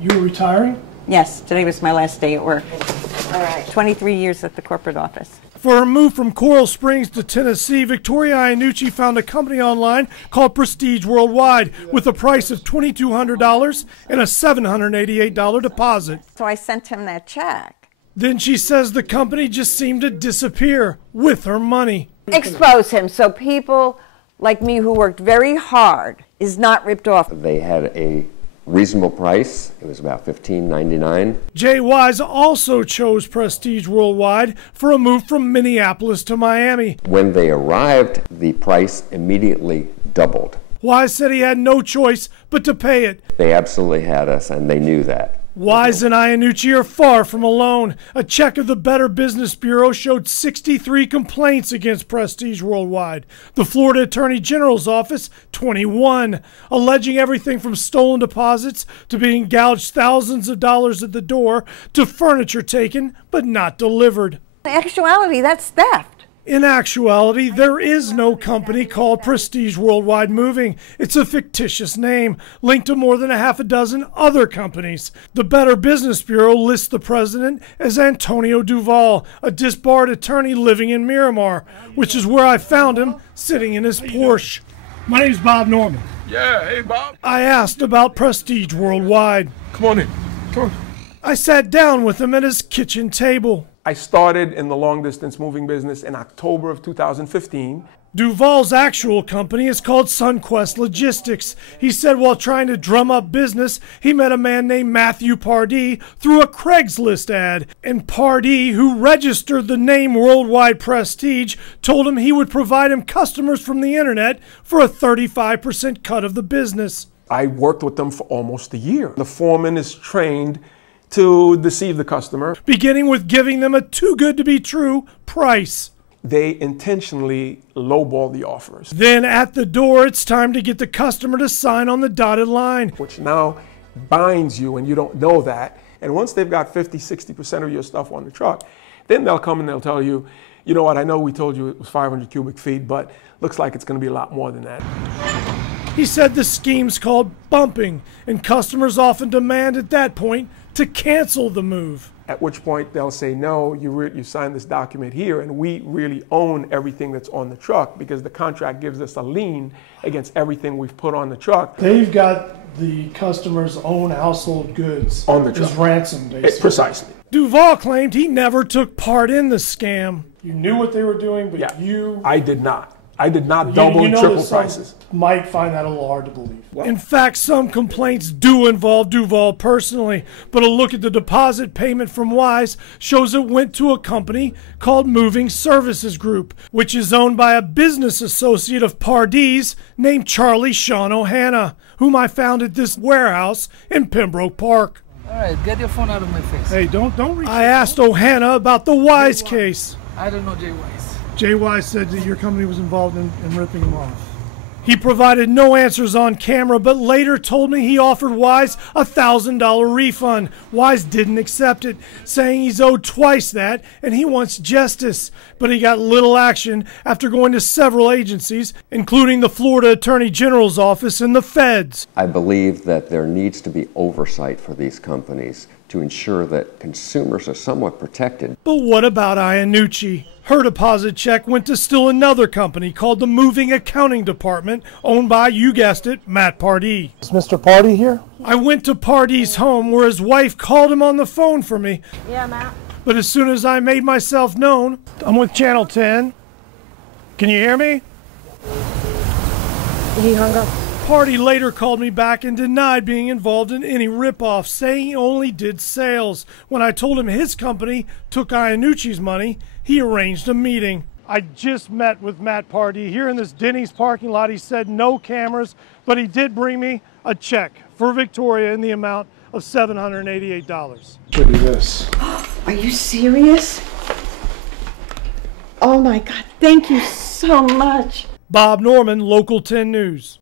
You were retiring? Yes, today was my last day at work. All right. 23 years at the corporate office. For her move from Coral Springs to Tennessee, Victoria Iannucci found a company online called Prestige Worldwide with a price of $2,200 and a $788 deposit. So I sent him that check. Then she says the company just seemed to disappear with her money. Expose him so people like me who worked very hard is not ripped off. They had a reasonable price. It was about $15.99. Jay Wise also chose Prestige Worldwide for a move from Minneapolis to Miami. When they arrived, the price immediately doubled. Wise said he had no choice but to pay it. They absolutely had us, and they knew that. Wise and Iannucci are far from alone. A check of the Better Business Bureau showed 63 complaints against Prestige Worldwide. The Florida Attorney General's office, 21, alleging everything from stolen deposits to being gouged thousands of dollars at the door to furniture taken but not delivered. In actuality, that's theft. In actuality, there is no company called Prestige Worldwide Moving. It's a fictitious name linked to more than a half a dozen other companies. The Better Business Bureau lists the president as Antonio Duval, a disbarred attorney living in Miramar, which is where I found him sitting in his Porsche. My name's Bob Norman. Yeah, hey Bob. I asked about Prestige Worldwide. Come on in. Come on. I sat down with him at his kitchen table. I started in the long distance moving business in October of 2015. Duval's actual company is called SunQuest Logistics. He said while trying to drum up business, he met a man named Matthew Pardee through a Craigslist ad. And Pardee, who registered the name Worldwide Prestige, told him he would provide him customers from the internet for a 35% cut of the business. I worked with them for almost a year. The foreman is trained to deceive the customer. Beginning with giving them a too-good-to-be-true price. They intentionally lowball the offers. Then at the door, it's time to get the customer to sign on the dotted line. Which now binds you and you don't know that. And once they've got 50–60% of your stuff on the truck, then they'll come and they'll tell you, you know what, I know we told you it was 500 cubic feet, but looks like it's going to be a lot more than that. He said the scheme's called bumping, and customers often demand at that point to cancel the move. At which point they'll say, no, you signed this document here and we really own everything that's on the truck because the contract gives us a lien against everything we've put on the truck. They've got the customer's own household goods on the truck. As ransom, basically. Precisely. Duval claimed he never took part in the scam. You knew what they were doing, but I did not. I did not double and triple prices. Might find that a little hard to believe. In fact, some complaints do involve Duval personally, but a look at the deposit payment from Wise shows it went to a company called Moving Services Group, which is owned by a business associate of Pardee's named Charlie Sean O'Hanna, whom I found at this warehouse in Pembroke Park. All right, get your phone out of my face. Hey, don't reach. I asked O'Hanna about the Wise case. I don't know Jay Wise. Jay Wise said that your company was involved in ripping him off. He provided no answers on camera, but later told me he offered Wise a $1,000 refund. Wise didn't accept it, saying he's owed twice that and he wants justice. But he got little action after going to several agencies, including the Florida Attorney General's office and the feds. I believe that there needs to be oversight for these companies to ensure that consumers are somewhat protected. But what about Iannucci? Her deposit check went to still another company called the Moving Accounting Department, owned by, you guessed it, Matt Pardee. Is Mr. Pardee here? I went to Pardee's home where his wife called him on the phone for me. Yeah, Matt. But as soon as I made myself known, I'm with Channel 10. Can you hear me? He hung up. Pardee later called me back and denied being involved in any ripoff, saying he only did sales. When I told him his company took Iannucci's money, he arranged a meeting. I just met with Matt Pardee here in this Denny's parking lot. He said no cameras, but he did bring me a check for Victoria in the amount of $788. Look at this. Are you serious? Oh my God, thank you so much. Bob Norman, Local 10 News.